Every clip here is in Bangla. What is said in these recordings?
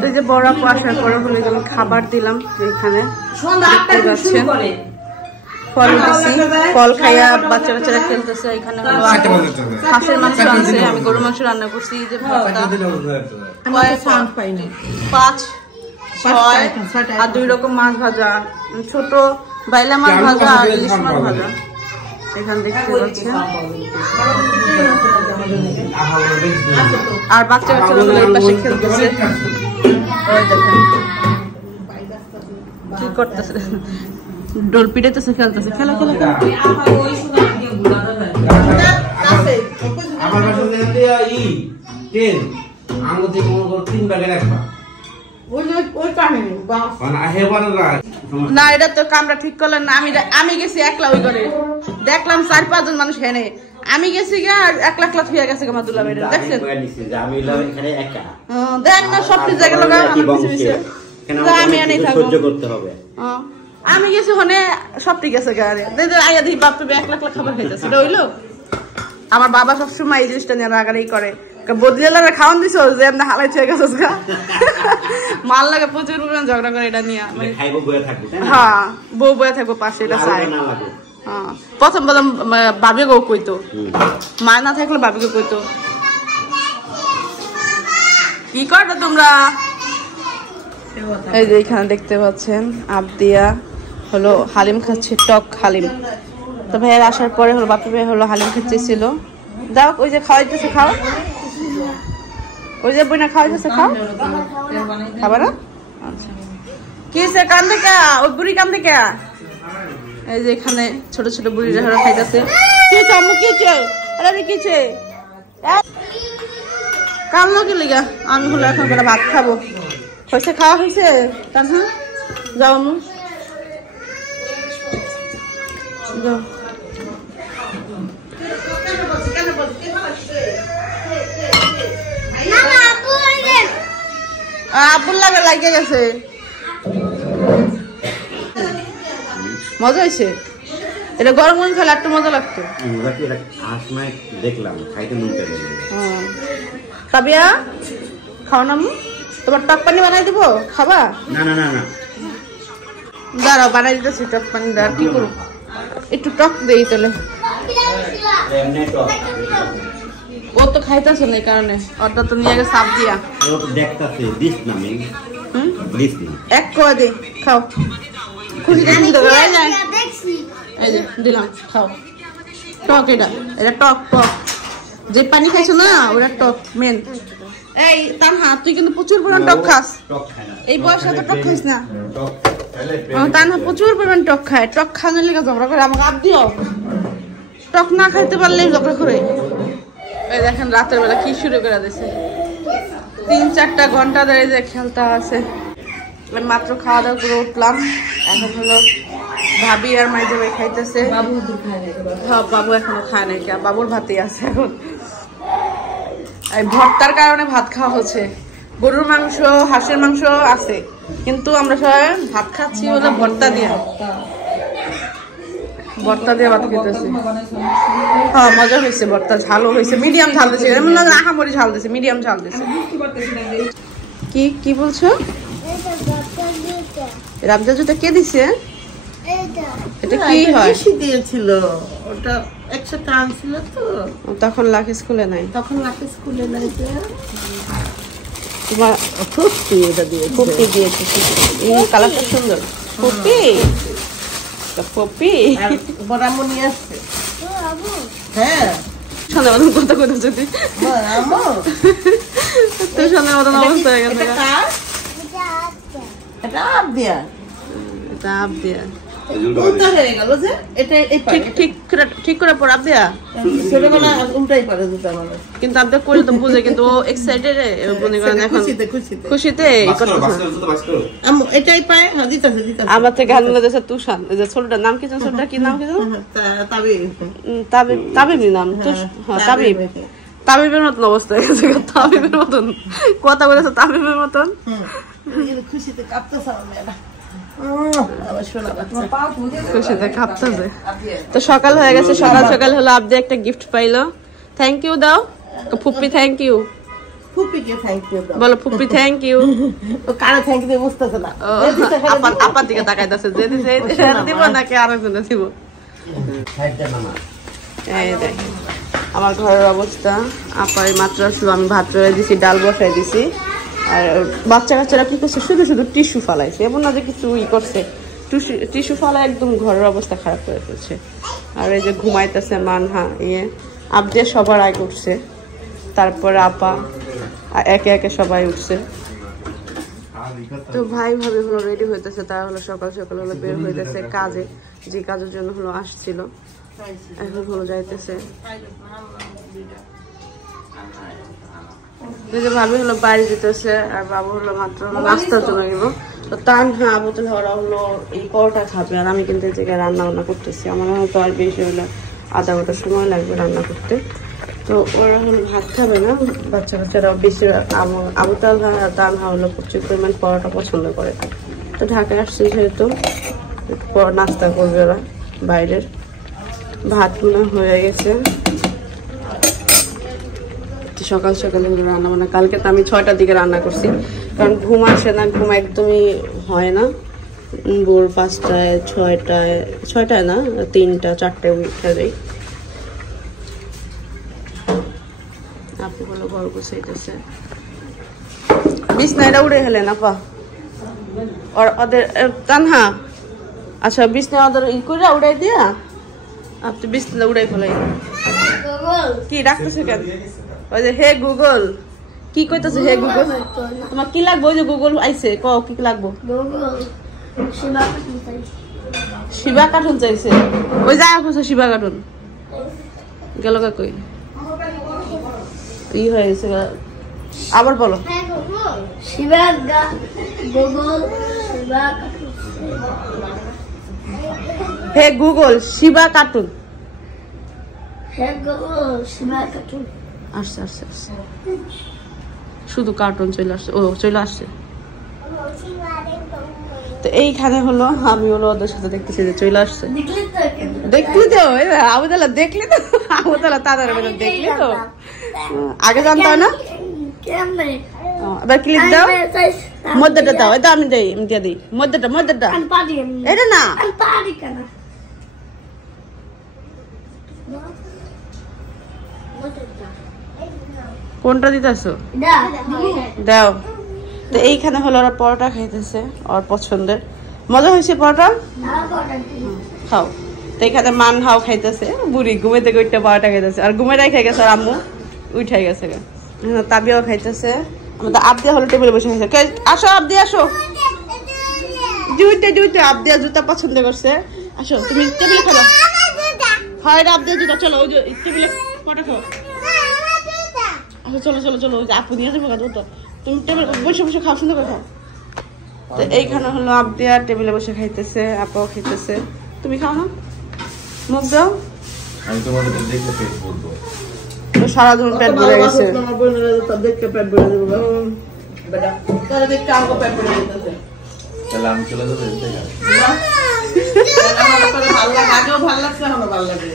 তো যে বড় আপু আসার পরে হলে যেমন খাবার দিলাম এখানে ফল দিচ্ছি, ফল খাইয়া বাচ্চা বাচ্চারা খেলতেছে। এখানে হাঁসের মাংস আনছে, আমি গরু মাংস রান্না করছি। যে 5, 6 আর 2 রকম মাছ ভাজা, ছোট বাইলা মাছ ভাজা আর ইলিশ মাছ ভাজা। এখানে দেখতে পাচ্ছেন আর বাচ্চা বাচ্চারা এই পাশে খেলতেছে। কি করতেছে? ডোল পিটাইতেছে, খেলতেছে। খেলা খেলা খেলা। না এটা তো কামরা ঠিক করলেন না। আমি গেছি একলা ওই ঘরে, দেখলাম 4-5 জন মানুষ হেনে। আমি গেছি গা একলা একলা থুয়া গেছে মাদুল্লাহ ভাই, দেখছেন? দেখ না সব জায়গা লাগা আমি আনি থাকবো, আমি গেছি হনে সব ঠিক আছে গাড়ি আইয়া দিই। বাপ তুমি 1 লাখ খাবার খাইতেছে, এটা হইলো? আমার বাবা সবসময় এই জিনিসটা নিয়ে রাগারাগি করে, বদলে খাওয়ান দিছ যে এমনি হালাই ছুঁয়ে গেছে মাল লাগে প্রচুর পরিমাণ ঝগড়া করে এটা নিয়ে। হ্যাঁ বউ বয়ে থাকবো পাশে, এটা চাই। হ্যাঁ প্রথম ভাবি গো কইতো, মা না থাকলে ভাবিকে কইতো। কি করো তোমরা? এই যে এখানে দেখতে পাচ্ছেন আবদিয়া হলো হালিম খাচ্ছে, টক হালিম। তো ভাইয়ের আসার পরে হলো বাপি ভাই হলো হালিম খাচ্ছিল। দাও ওই যে খাওয়াইতেছে, খাও। ওই যে বইনা খাওয়াইতেছে, খাও। খাবার না? আচ্ছা কি সে কান্দে কে? ওই বুড়ি কান্দে কে? এই যে এখানে ছোট ছোট বুড়িরা হলো খাইতেছে। কি চামু কি চে? আরে কি চে? কামলো কি লিগা? আমি হলো এখন করে ভাত খাবো। হয়েছে খাওয়া হয়েছে? তানহা যাও নু যাও। আপুর লাগে লাগে গেছে। মজা হয়েছে? এটা গরম গরম খেলে একটু মজা লাগতো। দেখলাম খাইতে মন চাইলো। কাবিয়া খাও না? তোমার টক পানি বানাই দিব, খাবা? না না না না দাঁড়াও বানাই দিতেছি টক পানি। দাঁড়া কি করবো, একটু টক দেই তাহলে। ও তো খাইতেছে না এই কারণে, ওটা তো নিয়ে গেছে সাপ দিয়া। এক কোয়া দে, খাও। খুশি দিলাম, খাও। টক এটা, এটা টক টক। যে পানি খাইছো না ওটা টক মেন। এই তানহা তুই কিন্তু প্রচুর পরিমাণ টক খাস, এই বয়সে তো টক খাইস না। তানহা প্রচুর পরিমাণ টক খায়, টক খাওয়ানোর লেগে ঝগড়া করে। আমাকে আপ দিও, টক না খাইতে পারলেই ঝগড়া করে। এই দেখেন রাতের বেলা কি শুরু করে দিয়েছে, 3-4টা ঘন্টা ধরে যে খেলতে আছে। মাত্র খাওয়া দাওয়া করে উঠলাম, এখন হলো ভাবি আর মাইজে ভাই খাইতেছে। হ্যাঁ বাবু এখনো খায় নাই, বাবুর ভাতই আছে এখন। এই ভর্তার কারণে ভাত খাওয়া হচ্ছে। গরুর মাংস হাঁসের মাংস আছে, কিন্তু আমরা সবাই ভাত খাচ্ছি হলো ভর্তা দিয়ে। ভর্তা দিয়ে ভাত খেতেছি। হ্যাঁ মজা হয়েছে, ভর্তা ঝালও হয়েছে, মিডিয়াম ঝাল দিয়েছে। এমন না আহামরি ঝাল দিয়েছে, মিডিয়াম ঝাল দিয়েছে। কি কি বলছো? রামজা জুতা কে দিছে? এটা কি হয়? দিয়েছিল ওটা 100 টাকা ছিল তো, তখন লাখি স্কুলে নাই। তখন লাখি স্কুলে নাই। তোমার ফুপি এটা দিয়েছে, ফুপি দিয়েছে। এই কালারটা সুন্দর। ফুপি ফুপি বরামনি আছে। হ্যাঁ সন্ধ্যা মতন কথা কথা যদি তো সন্ধ্যার মতন অবস্থা হয়ে গেছে। এটা আপ দিয়া, এটা আপ দিয়া ঠিক করে পর আপ দিয়া ছোটবেলা উল্টাই পারে দুটা মানুষ, কিন্তু আপনি করলে তো বুঝে। কিন্তু ও এক্সাইটেড মনে করেন এখন খুশিতে এটাই পায়। আমার থেকে গান দিতেছে তুষান, যে ছোটটার নাম কি? ছোটটার কি নাম? কি তাবিব নাম? তাবিব। তাবিবের মতন অবস্থা হয়ে গেছে, তাবিবের মতন কথা বলেছে, তাবিবের মতন। খুশিতে কাঁপতেছে, খুশিতে কাঁপতেছে। তো সকাল হয়ে গেছে, সকাল সকাল হলো আবদি একটা গিফট পাইলো। থ্যাংক ইউ দাও ফুপ্পি, থ্যাংক ইউ। ফুপিকে থ্যাংক ইউ বলো ফুপি থ্যাংক ইউ। ও কারে থ্যাংক ইউ বুঝতেছ না আপার দিকে তাকাইতেছে যে দিছে দিব নাকি আরেকজন দিব। এই দেখ আমার ঘরের অবস্থা। আপার মাত্র আসলো, আমি ভাত চড়াই দিছি, ডাল বসাই দিছি। আর বাচ্চা কাচ্চারা কি করছে, শুধু শুধু টিস্যু ফালাইছে, এমন না যে কিছু ই করছে, টিস্যু ফালাই একদম ঘরের অবস্থা খারাপ করে ফেলছে। আর এই যে ঘুমাইতেছে মানহা আবদিয়া সবার আগে উঠছে, তারপরে আপা একে একে সবাই উঠছে। তো ভাই ভাবি হলো রেডি হইতেছে, তারা হলো সকাল সকাল হলো বের হইতেছে কাজে, যে কাজের জন্য হলো আসছিল, এখন হলো যাইতেছে। ভাবি হলো বাইরে যেতেছে, আর বাবু হলো মাত্র নাস্তার জন্য নিব। তো তানহা আবুতুল ওরা হলো এই পরোটা খাবে, আর আমি কিন্তু এই জায়গায় রান্না বান্না করতেছি। আমার হয়তো আর বেশি হলো আধা ঘন্টা সময় লাগবে রান্না করতে। তো ওরা হলো ভাত খাবে না, বাচ্চা কাচ্চারা বেশি। আবুতাল আর তানহা হলো প্রচুর পরিমাণ পরোটা পছন্দ করে। তো ঢাকায় আসছে যেহেতু নাস্তা করবে ওরা বাইরের। ভাত মনে হয়ে গেছে, সকাল সকালে রান্না বান্না। কালকে তো আমি 6টার দিকে রান্না করছি, কারণ ঘুম আসে না, ঘুম একদমই হয় না। ভোর 5টায় 6টায় না 3টা 4টায় উঠে যাই। আপু বলো ঘর গুছাইতেছে, বিছনাটা উড়ে হেলেন আপা ওদের তানহা। আচ্ছা বিছনা ওদের ই করে উড়াই দিয়া আপনি বিছনা উড়াই ফেলাই। কি ডাকতেছে কেন? ওই যে হে গুগল কি কইতেছে? হে গুগল তোমার কি লাগবে? ওই যে গুগল আইছে, কও কি লাগবো? শিবা কার্টুন চাইছে। ওই যা বলছে শিবা কার্টুন গেল কই ই হয়েছে। আবার বলো হে গুগল শিবা কার্টুন। আসছে আসছে আসছে, শুধু কার্টুন চলে আসছে। ও চলে আসছে। তো এইখানে হলো আমি হলো ওদের সাথে দেখতেছি যে চলে আসছে। দেখলি তো আবুদাল্লাহ, দেখলি তো আবুদাল্লাহ তাদের দেখলি তো, আগে জানতাম না। এবার ক্লিপ দাও, মধ্যটা দাও। এটা আমি দেই, আমি দিয়ে দিই মধ্যটা। মধ্যটা এটা না, কোনটা দিতেছো? দাও। তো এইখানে হলো ওরা পরোটা খাইতেছে, ওর পছন্দের। মজা হয়েছে পরোটা? খাও। তো এইখানে মানহাও খাইতেছে, বুড়ি ঘুমাইতে গইটা পরোটা খাইতেছে, আর ঘুমাইটাই খাই গেছে। আর আম্মু উঠাই গেছে, তাবিয়াও খাইতেছে। আমাদের আবদিয়া হলো টেবিলে বসে খাইছে। আসো আবদি আসো, দুইটা আবদিয়া জুতা পছন্দ করছে। আসো তুমি টেবিলে খেলো। হয় আবদিয়া জুতা, চলো ওই যে টেবিলে পরোটা খাও। আচ্ছা চলো চলো চলো, ওই যে আপু নিয়ে যাবো তো, তুমি টেবিল বসে বসে খাও, সুন্দর করে খাও। তো এইখানে হলো আবদিয়া টেবিলে বসে খাইতেছে, আপাও খাইতেছে। তুমি খাও না, মুখ দাও। আমি তোমাদের দেখতে পেট বলবো তো সারাদিন পেট ভরে গেছে। দেখতে পেট ভরে দেবো বেটা, তাহলে দেখতে আমাকে পেট ভরে যেতেছে। তাহলে আমি চলে যাবো। ভালো লাগে, আগেও ভালো লাগছে, এখনো ভালো লাগে।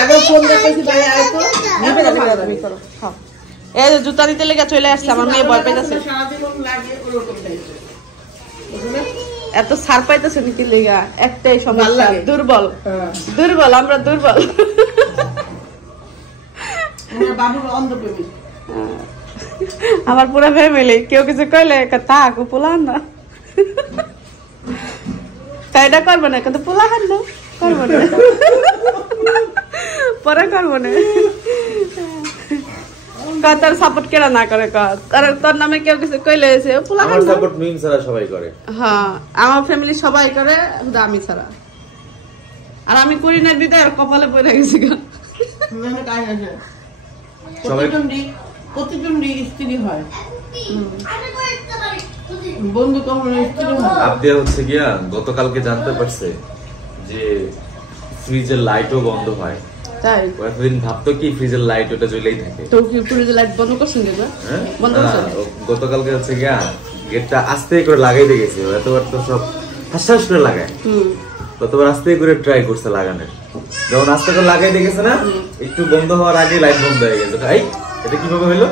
আগে ফোন দেখেছি ভাই আইতো খাও। এই যে জুতা নিতে লেগে চলে আসছে, আমার মেয়ে ভয় পাইতেছে। এত সার পাইতেছে নিতে লেগা, একটাই সমস্যা, দুর্বল। দুর্বল, আমরা দুর্বল। আমার পুরো ফ্যামিলি, কেউ কিছু কইলে থাক পোলাহান না, তাই এটা করবো না, কিন্তু পোলাহান না করবো না, পরে করবো না। তার সাপোর্ট কেরা না করে, তোর নামে কেউ কিছু কইলে আমার সাপোর্ট মিম ছাড়া সবাই করে। হ্যাঁ আমার ফ্যামিলি সবাই করে, শুধু আমি ছাড়া। আর আমি করি না বিদায়, আর কপালে পড়ে গেছি। প্রতিজন স্ত্রী হয়, বন্ধু কখনো স্ত্রী হয়। আবদিয়া হচ্ছে গিয়া গতকালকে জানতে পারছে যে ফ্রিজের লাইটও বন্ধ হয়। তাই এতদিন ভাবতো কি ফ্রিজের লাইট ওটা জ্বলেই থাকে। তো কি ফ্রিজের লাইট বন্ধ করছেন দেখো? বন্ধ করছেন? গতকালকে হচ্ছে গিয়া গেটটা আস্তে করে লাগাই দিয়ে গেছে। এতবার তো সব হাস করে লাগায়, কতবার আস্তে করে ট্রাই করছে লাগানোর। যখন আস্তে করে লাগাই দিয়ে গেছে না, একটু বন্ধ হওয়ার আগে লাইট বন্ধ হয়ে গেছে। ভাই এটা কিভাবে হলো?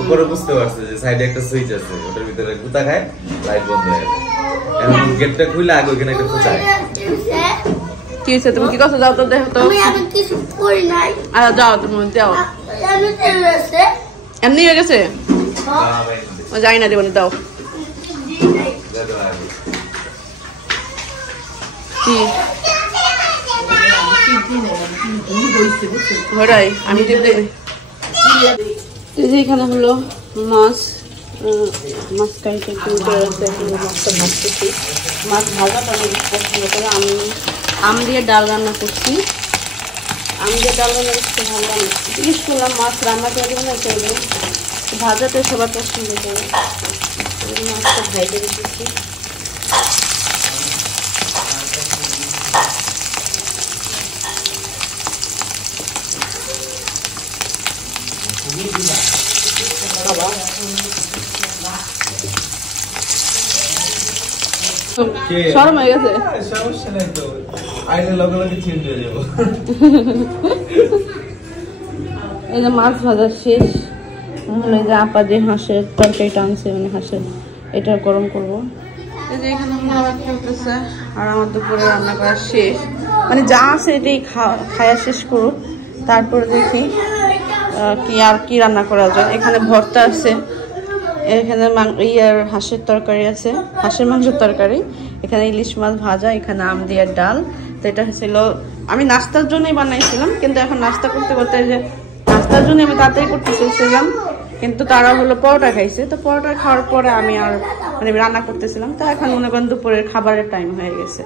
উপরে বুঝতে পারছে যে সাইডে একটা সুইচ আছে, ওটার ভিতরে গুতা খায়, লাইট বন্ধ হয়ে যায়। এখন গেটটা খুলে আগে ওখানে একটা খোঁচায়। কি হয়েছে, তুমি কি করছো? যাও তো দেখো তো। কিছু করি নাই। আচ্ছা যাও, তুমি যাও। এমনি হয়ে গেছে, যাই না দেবো, দাও। কি ওটাই আমি এখানে হলো মাছ, মাছ কাইটে মাছটা ভাজতেছি। মাছ ভাজাটা আমি পছন্দ করে। আমি আম দিয়ে ডাল রান্না করছি। আম দিয়ে ডাল রান্না করতে ভালো লাগে। জিজ্ঞেস করলাম মাছ রান্না করে দেবো না, করবো ভাজাতে সবার পছন্দ করে। মাছটা ভাইতে রেখেছি। শরম হয়ে গেছে, সমস্যা নাই তো, আইলে লগে লগে চেঞ্জ হয়ে যাবো। এই যে মাছ ভাজা শেষ। এই যে আপা যে হাঁসের তরকারিটা আনছে, মানে হাঁসের এটা গরম করবো। এই যে এখানে খাবার খেলতেছে আর আমার দুপুরে রান্না করা শেষ। মানে যা আছে এটাই খাওয়া শেষ করুক, তারপরে দেখি কি রান্না করা যায়। এখানে ভর্তা আছে, এখানে ইয়ার হাঁসের তরকারি আছে, হাঁসের মাংসের তরকারি, এখানে ইলিশ মাছ ভাজা, এখানে আম দিয়ে ডাল। তো এটা হচ্ছিল আমি নাস্তার জন্যই বানাইছিলাম, কিন্তু এখন নাস্তা করতে করতে যে নাস্তার জন্য আমি তাড়াতাড়ি করতে চেয়েছিলাম, কিন্তু তারা হলো পরোটা খাইছে। তো পরোটা খাওয়ার পরে আমি আর মানে রান্না করতেছিলাম। তো এখন মনে করেন দুপুরের খাবারের টাইম হয়ে গেছে।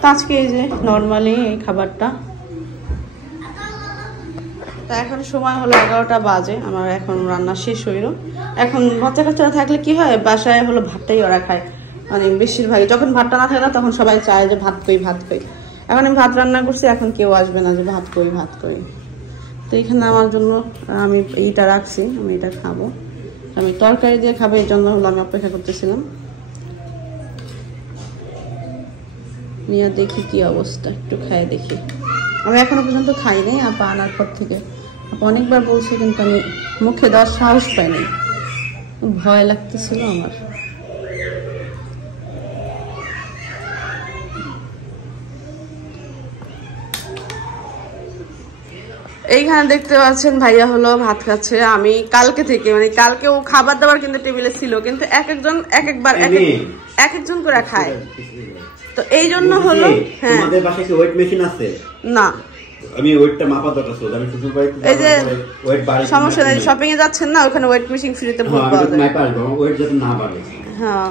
তো আজকে এই যে নর্মালি এই খাবারটা। তা এখন সময় হলো 11টা বাজে, আমার এখন রান্না শেষ হইল। এখন বাচ্চা কাচ্চারা থাকলে কি হয়, বাসায় হলো ভাতটাই ওরা খায়, মানে বেশিরভাগই। যখন ভাতটা না থাকে না তখন সবাই চায় যে ভাত কই ভাত কই। এখন আমি ভাত রান্না করছি, এখন কেউ আসবে না যে ভাত কই ভাত কই। তো এখানে আমার জন্য আমি এইটা রাখছি, আমি এটা খাবো। আমি তরকারি দিয়ে খাবো, এই জন্য হলো আমি অপেক্ষা করতেছিলাম। নিয়ে দেখি কি অবস্থা, একটু খাই দেখি। আমি এখনো পর্যন্ত খাই নাই, আপা আনার পর থেকে। আপা অনেকবার বলছে, কিন্তু আমি মুখে দেওয়ার সাহস পাইনি, ভয় লাগতেছিল আমার। এইখানে দেখতে পাচ্ছেন ভাইয়া হলো ভাত খাচ্ছে। আমি কালকে থেকে মানে কালকে ও খাবার দাবার কিন্তু টেবিলে ছিল, কিন্তু এক একজন এক একবার এক একজন করে খায়। তো এই জন্য হলো হ্যাঁ, আমাদের বাসায় কি ওয়েট মেশিন আছে? না, আমি ওয়েটটা মাপা দরকার ছিল। আমি শ্বশুর বাড়িতে এই যে ওয়েট বাড়ি সমস্যা নেই, শপিং এ যাচ্ছেন না, ওখানে ওয়েট মেশিন ফ্রিতে ভোগ পাওয়া যায়। মাপা আসবে, ওয়েট যাতে না বাড়ে। হ্যাঁ,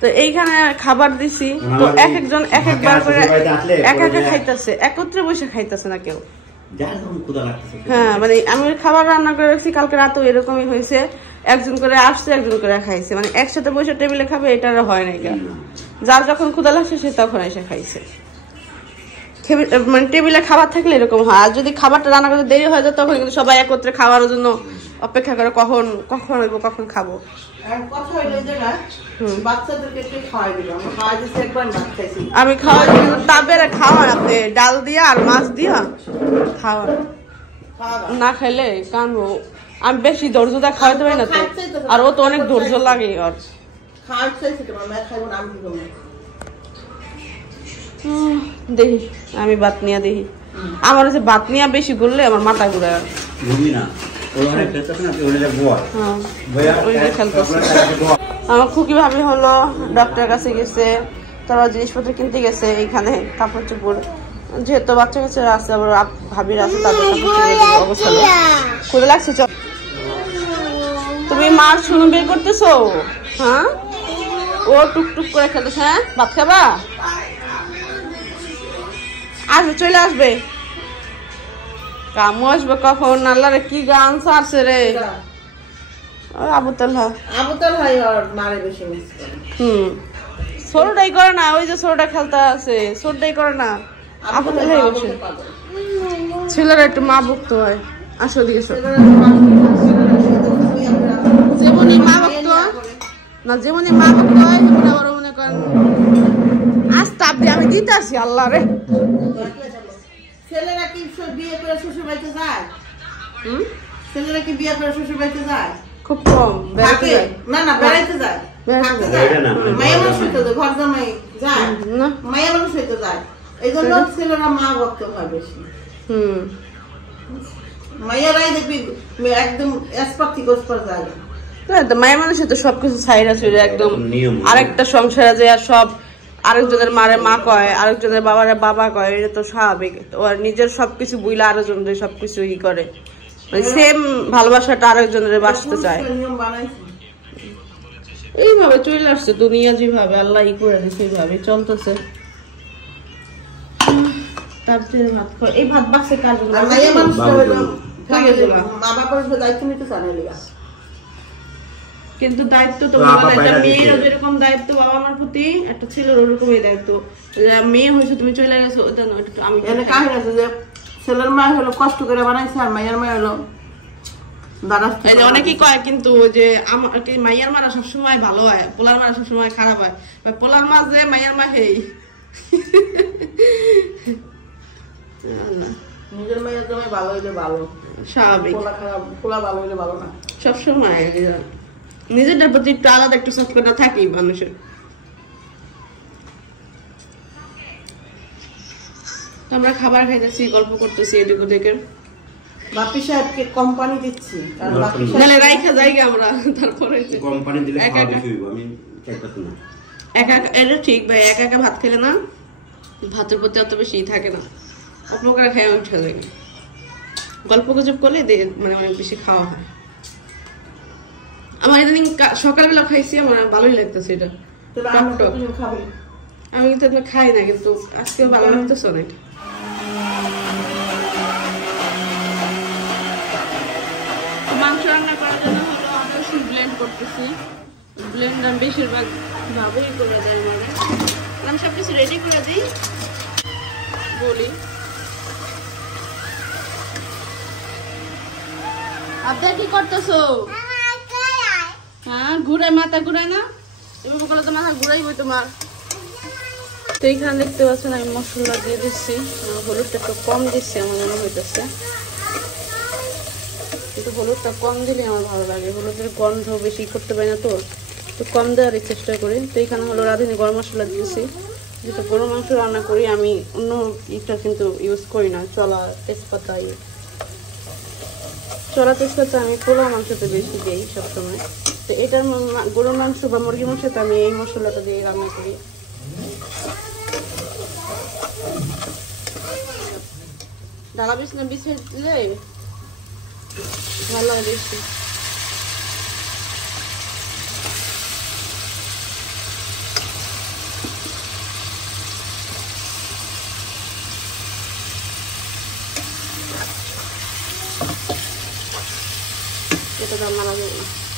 তো এইখানে খাবার দিছি। তো এক একজন এক একবার করে একা একা খাইতেছে, একত্রে বসে খাইতেছে না কেউ। হ্যাঁ, মানে আমি খাবার রান্না করে রাখছি, কালকে রাতেও এরকমই হয়েছে। একজন করে আসছে, একজন করে খাইছে, মানে একসাথে বসে টেবিলে খাবে এটা হয় নাই কেন। যার যখন ক্ষুধা লাগছে সে তখন এসে খাইছে। মানে টেবিলে খাবার থাকলে এরকম হয়। আর যদি খাবারটা রান্না করতে দেরি হয়ে যায়, তখন কিন্তু সবাই একত্রে খাওয়ার জন্য অপেক্ষা করে, কখন কখন হইব, কখন খাবো। আমি খাওয়াই তারপরে খাওয়ান আপনি ডাল দিয়া আর মাছ দিয়া খাওয়ান, না খাইলে কানবো। আমি বেশি ধৈর্যটা খাওয়াতে পারি না তো, আর ও তো অনেক ধৈর্য লাগে। আর দেখি আমি বাত নিয়ে দেখি, আমার হচ্ছে বাত নিয়ে বেশি ঘুরলে আমার মাথা ঘুরে। আমার খুকি ভাবি হলো ডক্টরের কাছে গেছে, তারা জিনিসপত্র কিনতে গেছে। এইখানে কাপড় চোপড় যেহেতু বাচ্চা কাচ্চারা আছে, আবার ভাবিরা আছে, তাদের অবস্থা খুলে লাগছে। তুমি মার শুনে বের করতেছো? হ্যাঁ, ও টুকটুক করে খেলতেছে। হ্যাঁ, ভাত খাবা? আসবে, চলে আসবে। কামু আসবে কখন? আল্লাহ রে কি গান ছাড়ছে রে আবুতাল। ছোটটাই করে না, ওই যে ছোটটা খেলতে আছে, ছোটটাই করে না। আবুতাল বসে ছেলেরা একটু মা ভক্ত হয়। আসো দিকে, যেমনই মা ভক্ত না, যেমনই মা ভক্ত হয় সেমনি আবার মনে করেন আস্তে আপনি আমি দিতে আসি। আল্লাহ রে, ছেলেরা কি বিয়ে করে শ্বশুর বাড়িতে যায়? ছেলেরা কি বিয়ে করে শ্বশুর বাড়িতে যায়? খুব কম বেড়াতে থাকে যায়। না না বেড়াইতে যায় বেড়াইতে থাকতে যায়। যায় এটা না, মানে মায়া ঘর মানুষ জামাই। হইতে যায় ঘর জামাই যায় না মায়া মানুষ হইতে যায় এই জন্য ছেলেরা মা ভক্ত হয় বেশি হুম মায়েরাই দেখবি একদম এসপার থেকে ওসপার যায় তো মায়ের মানুষের তো সবকিছু ছাইরা ছিল একদম নিয়ম। আরেকটা সংসারে যে আর সব আরেকজনের মারে মা কয় আরেকজনের বাবারে বাবা কয় এটা তো স্বাভাবিক ও আর নিজের সবকিছু বুইলা আরেকজনের সবকিছু ই করে মানে সেম ভালোবাসাটা আরেকজনের বাঁচতে চায় নিয়ম বানাইছে এইভাবে চলে আসছে দুনিয়া যেভাবে আল্লাহ ই করে দিচ্ছে এইভাবে চলতেছে তারপরে ভাত খাও এই ভাত বাক্সে কার জন্য? আর মায়া মানুষটা বাবুর হলো জন্য। কাকে জন্য? মা বাবার উপর দায়িত্ব নিতে চায় না লিগা কিন্তু দায়িত্ব তো তো বলা আপা যায় বাইরে মেয়েরও দিছে। যেরকম দায়িত্ব বাবা মার প্রতি একটা ছেলের ওরকমই দায়িত্ব যে মেয়ে হয়েছে তুমি চলে গেছো ওটা না ওটা আমি এনে কাহিনী আছে যে ছেলের মা হলো কষ্ট করে বানাইছে আর মায়ের মা হলো দারাস্তি এই যে অনেকেই কয় কিন্তু ওই যে আমার কি মাইয়ার মারা সবসময় ভালো হয় পোলার মারা সবসময় খারাপ হয় বা পোলার মা যে মাইয়ার মা হেই নিজের মায়ের জন্য ভালো হইলে ভালো স্বাভাবিক পোলা খারাপ পোলা ভালো হইলে ভালো না সবসময় নিজেদের প্রতি একটু আলাদা একটু সচেতনতা থাকেই মানুষের তো আমরা খাবার খাইতেছি গল্প করতেছি এদিক ওদিকের বাপি সাহেবকে কোম্পানি দিচ্ছি কারণ বাপি নাহলে সাহেব রাইখা জায়গা আমরা তারপরে কোম্পানি দিলে একা খাওয়া একা। বেশি হইব আমি চাইতেছি না একা একা এটা ঠিক ভাই একা একা ভাত খেলে না ভাতের প্রতি অত বেশি থাকে না অল্প করে খাই উঠে লাগে গল্প গুজব করলে মানে অনেক বেশি খাওয়া হয় আমার ইদানিং সকালবেলা খাইছি আমার ভালোই লাগতেছে এটা তোরা টক আমরা টক। তুমি খাবে আমি কিন্তু এত খাই না কিন্তু আজকে ভালো লাগতেছে অনেক মাংস রান্না করার জন্য হলো আমি রসুন ব্লেন্ড করতেছি ব্লেন্ড আমি বেশিরভাগ ভাবেই করে দেয় মানে আমি সব কিছু রেডি করে দিই বলি আপনার কি করতেছো হ্যাঁ ঘুরায় মাথা ঘুরায় না এভাবে করলে তো মাথা ঘুরাইবই তোমার তো এইখানে দেখতে পাচ্ছেন আমি মশলা দিয়ে দিচ্ছি হলুদটা একটু কম দিচ্ছি আমার মনে হইতেছে কিন্তু হলুদটা কম দিলে আমার ভালো লাগে হলুদের গন্ধ বেশি করতে পারি না তো কম দেওয়ারই চেষ্টা করি তো এইখানে হলো রাঁধুনি গরম মশলা দিয়েছি যেটা গরু মাংস রান্না করি আমি অন্য ইটা কিন্তু ইউজ করি না চলা তেজপাতা চড়া তেজপাতা আমি পোলা মাংসতে বেশি দিই সবসময় তো এটার গরুর মাংস বা মুরগির মাংসতে আমি এই মশলাটা দিয়ে রান্না করি ডালা বিছনা বিছিয়ে দিলে ভালো লাগে বেশি এটা মারা যাবে না